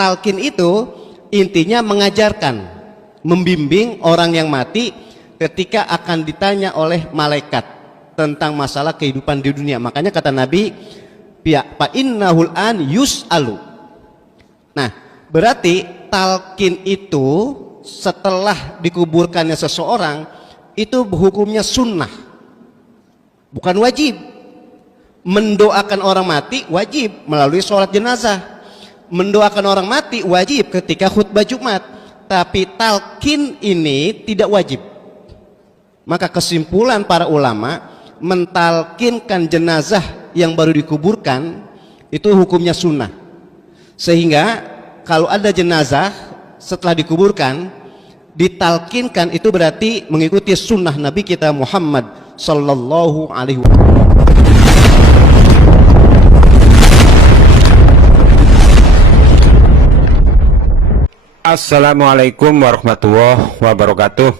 talqin itu intinya mengajarkan, membimbing orang yang mati ketika akan ditanya oleh malaikat tentang masalah kehidupan di dunia. Makanya kata Nabi, fa innahul an yus'alu. Nah, berarti talqin itu setelah dikuburkannya seseorang itu hukumnya sunnah, bukan wajib. Mendoakan orang mati wajib melalui sholat jenazah, mendoakan orang mati wajib ketika khutbah Jumat, tapi talqin ini tidak wajib. Maka kesimpulan para ulama, mentalkinkan jenazah yang baru dikuburkan itu hukumnya sunnah. Sehingga kalau ada jenazah setelah dikuburkan ditalkinkan, itu berarti mengikuti sunnah Nabi kita Muhammad sallallahu alaihi wasallam. Assalamualaikum warahmatullahi wabarakatuh.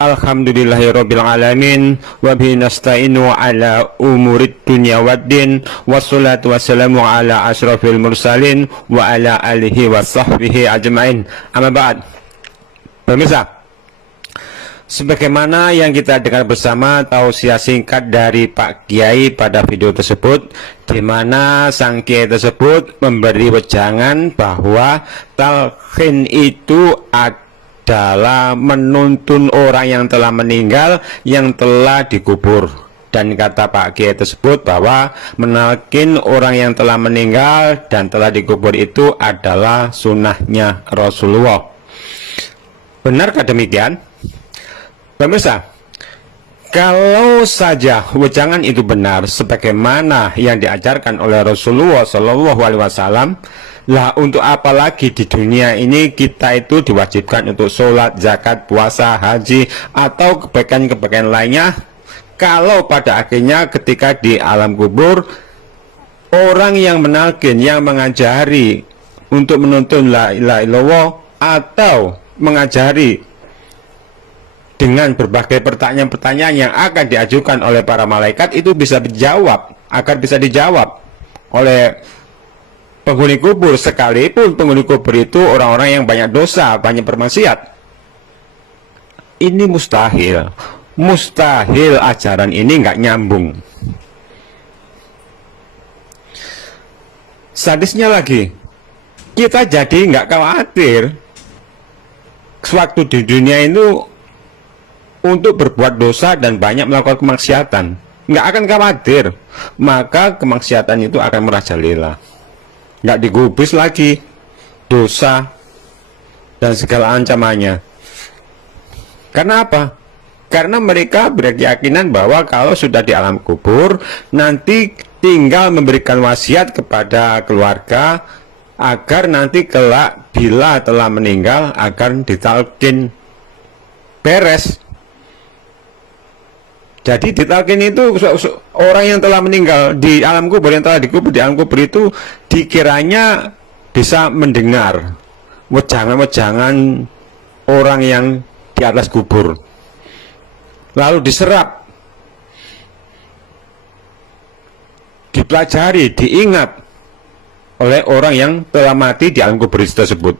Alhamdulillahirabbil alamin wa bihi nasta'inu ala umurid dunya waddin, wassalatu wassalamu ala asyrafil mursalin wa ala alihi wa sahbihi ajmain. Amma ba'd. Pemirsa, sebagaimana yang kita dengar bersama tausiah singkat dari Pak Kiai pada video tersebut, di mana sang Kiai tersebut memberi wejangan bahwa talqin itu adalah menuntun orang yang telah meninggal, yang telah dikubur. Dan kata Pak Kiai tersebut bahwa menalkin orang yang telah meninggal dan telah dikubur itu adalah sunnahnya Rasulullah. Benarkah demikian? Pemirsa, kalau saja wejangan itu benar sebagaimana yang diajarkan oleh Rasulullah SAW, lah untuk apa lagi di dunia ini kita itu diwajibkan untuk sholat, zakat, puasa, haji, atau kebaikan-kebaikan lainnya, kalau pada akhirnya ketika di alam kubur orang yang menalkin, yang mengajari untuk menuntun la ilaha illallah atau mengajari dengan berbagai pertanyaan-pertanyaan yang akan diajukan oleh para malaikat itu bisa dijawab, agar bisa dijawab oleh penghuni kubur, sekalipun penghuni kubur itu orang-orang yang banyak dosa, banyak bermaksiat. Ini mustahil ajaran ini nggak nyambung. Sadisnya lagi, kita jadi nggak khawatir sewaktu di dunia itu untuk berbuat dosa dan banyak melakukan kemaksiatan, nggak akan khawatir. Maka kemaksiatan itu akan merajalela, nggak digubris lagi dosa dan segala ancamannya. Karena apa? Karena mereka berkeyakinan bahwa kalau sudah di alam kubur nanti tinggal memberikan wasiat kepada keluarga agar nanti kelak bila telah meninggal agar ditalkin beres. Jadi ditalkin itu orang yang telah meninggal di alam kubur, yang telah dikubur di alam kubur itu dikiranya bisa mendengar wejangan-wejangan orang yang di atas kubur, lalu diserap, dipelajari, diingat oleh orang yang telah mati di alam kubur tersebut.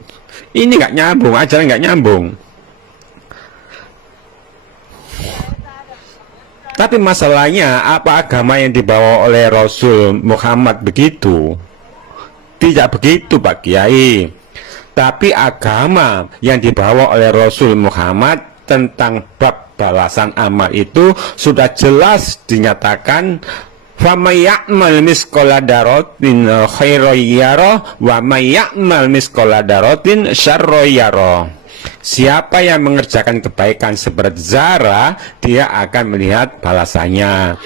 Ini nggak nyambung, ajaran nggak nyambung. Tapi masalahnya, apa agama yang dibawa oleh Rasul Muhammad begitu? Tidak begitu Pak Kiai. Tapi agama yang dibawa oleh Rasul Muhammad tentang bab balasan amal itu sudah jelas dinyatakan, فَمَنْ يَعْمَلْ مِثْقَالَ ذَرَّةٍ خَيْرًا يَرَهُ وَمَنْ يَعْمَلْ مِثْقَالَ ذَرَّةٍ شَرًّا يَرَهُ. Siapa yang mengerjakan kebaikan seberat zarah, dia akan melihat balasannya.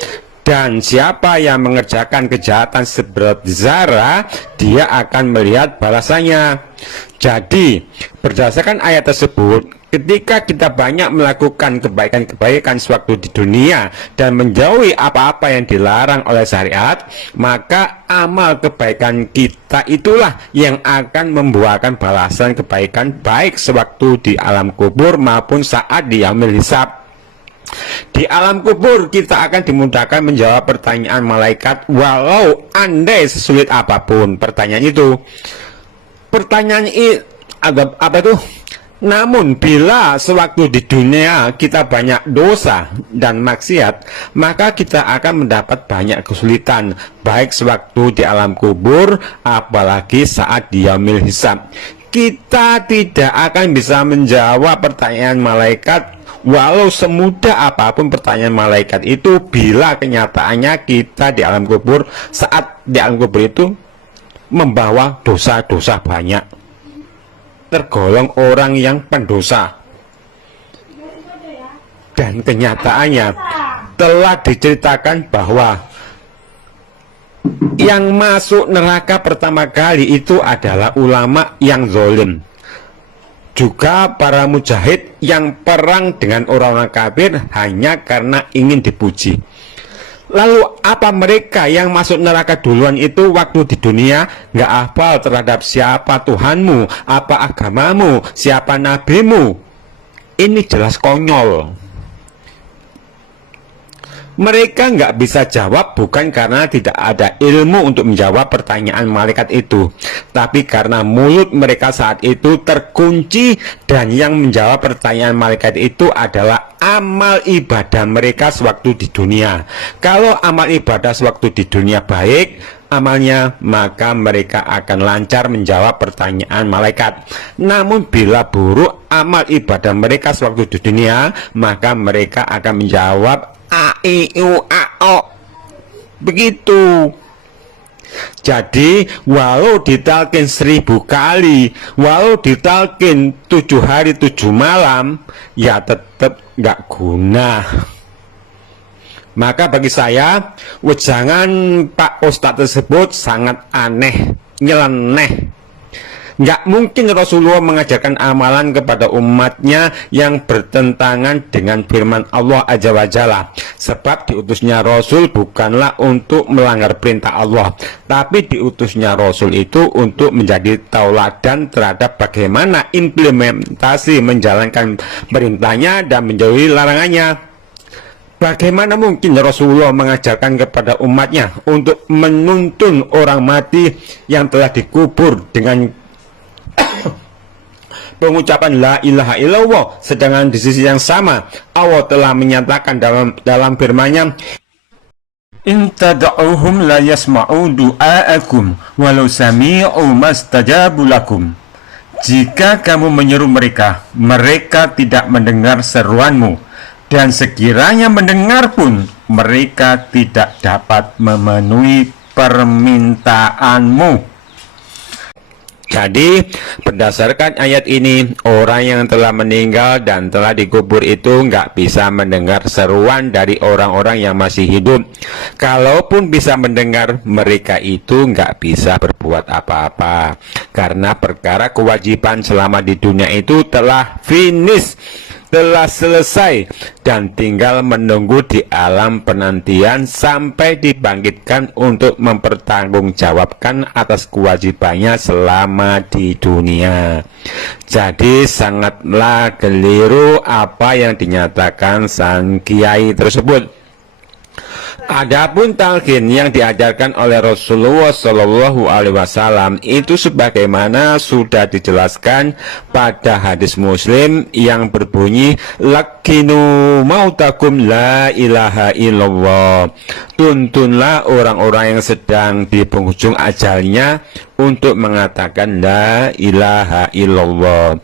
Dan siapa yang mengerjakan kejahatan seberat zarah, dia akan melihat balasannya. Jadi, berdasarkan ayat tersebut, ketika kita banyak melakukan kebaikan-kebaikan sewaktu di dunia dan menjauhi apa-apa yang dilarang oleh syariat, maka amal kebaikan kita itulah yang akan membuahkan balasan kebaikan baik sewaktu di alam kubur maupun saat di yaumil hisab. Di alam kubur kita akan dimudahkan menjawab pertanyaan malaikat walau andai sesulit apapun pertanyaan itu. pertanyaan apa tuh? Namun bila sewaktu di dunia kita banyak dosa dan maksiat, maka kita akan mendapat banyak kesulitan, baik sewaktu di alam kubur, apalagi saat di yaumil hisab. Kita tidak akan bisa menjawab pertanyaan malaikat, walau semudah apapun pertanyaan malaikat itu, bila kenyataannya kita di alam kubur, saat di alam kubur itu membawa dosa-dosa banyak, tergolong orang yang pendosa. Dan kenyataannya telah diceritakan bahwa yang masuk neraka pertama kali itu adalah ulama yang zalim, juga para mujahid yang perang dengan orang-orang kafir hanya karena ingin dipuji. Lalu apa mereka yang masuk neraka duluan itu waktu di dunia nggak hafal terhadap siapa Tuhanmu, apa agamamu, siapa nabimu? Ini jelas konyol. Mereka nggak bisa jawab bukan karena tidak ada ilmu untuk menjawab pertanyaan malaikat itu, tapi karena mulut mereka saat itu terkunci, dan yang menjawab pertanyaan malaikat itu adalah amal ibadah mereka sewaktu di dunia. Kalau amal ibadah sewaktu di dunia baik amalnya, maka mereka akan lancar menjawab pertanyaan malaikat. Namun bila buruk amal ibadah mereka sewaktu di dunia, maka mereka akan menjawab a i u a o, begitu. Jadi walau ditalkin 1000 kali, walau ditalkin 7 hari 7 malam, ya tetap nggak guna. Maka bagi saya, wejangan Pak Ustadz tersebut sangat aneh, nyeleneh. Nggak mungkin Rasulullah mengajarkan amalan kepada umatnya yang bertentangan dengan firman Allah Azza wa Jalla. Sebab diutusnya Rasul bukanlah untuk melanggar perintah Allah, tapi diutusnya Rasul itu untuk menjadi tauladan terhadap bagaimana implementasi menjalankan perintahnya dan menjauhi larangannya. Bagaimana mungkin Rasulullah mengajarkan kepada umatnya untuk menuntun orang mati yang telah dikubur dengan pengucapan la ilaha illallah, sedangkan di sisi yang sama Allah telah menyatakan dalam firman-Nya, in tad'uhum la yasma'u du'aakum walau sami'u mastajabu lakum. Jika kamu menyeru mereka, mereka tidak mendengar seruanmu, dan sekiranya mendengar pun mereka tidak dapat memenuhi permintaanmu. Jadi berdasarkan ayat ini, orang yang telah meninggal dan telah dikubur itu nggak bisa mendengar seruan dari orang-orang yang masih hidup. Kalaupun bisa mendengar, mereka itu nggak bisa berbuat apa-apa, karena perkara kewajiban selama di dunia itu telah finish, telah selesai, dan tinggal menunggu di alam penantian sampai dibangkitkan untuk mempertanggungjawabkan atas kewajibannya selama di dunia. Jadi sangatlah keliru apa yang dinyatakan sang kiai tersebut. Adapun talqin yang diajarkan oleh Rasulullah Shallallahu Alaihi Wasallam itu sebagaimana sudah dijelaskan pada hadis Muslim yang berbunyi, lakinu mautakum la ilaha illallah. Tuntunlah orang-orang yang sedang di penghujung ajalnya untuk mengatakan la ilaha illallah.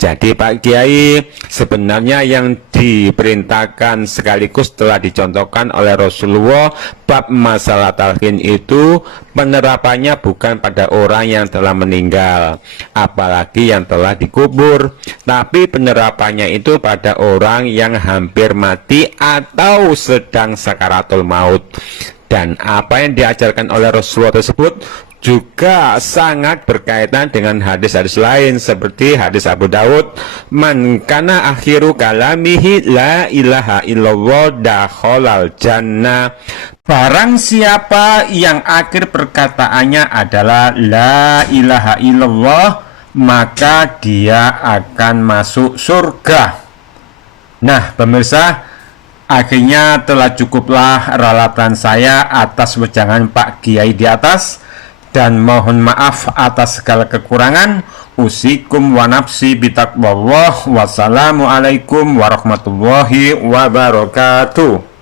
Jadi Pak Kiai, sebenarnya yang diperintahkan sekaligus telah dicontohkan oleh Rasulullah bab masalah talqin itu penerapannya bukan pada orang yang telah meninggal, apalagi yang telah dikubur, tapi penerapannya itu pada orang yang hampir mati atau sedang sakaratul maut. Dan apa yang diajarkan oleh Rasulullah tersebut juga sangat berkaitan dengan hadis-hadis lain seperti hadis Abu Dawud, man kana akhiru kalamihi la ilaha illallah dakhalal jannah. Barang siapa yang akhir perkataannya adalah la ilaha illallah, maka dia akan masuk surga. Nah pemirsa, akhirnya telah cukuplah ralatan saya atas wejangan Pak Kiai di atas. dan mohon maaf atas segala kekurangan. Usikum wa nafsi bitaqwallah. Wassalamualaikum warahmatullahi wabarakatuh.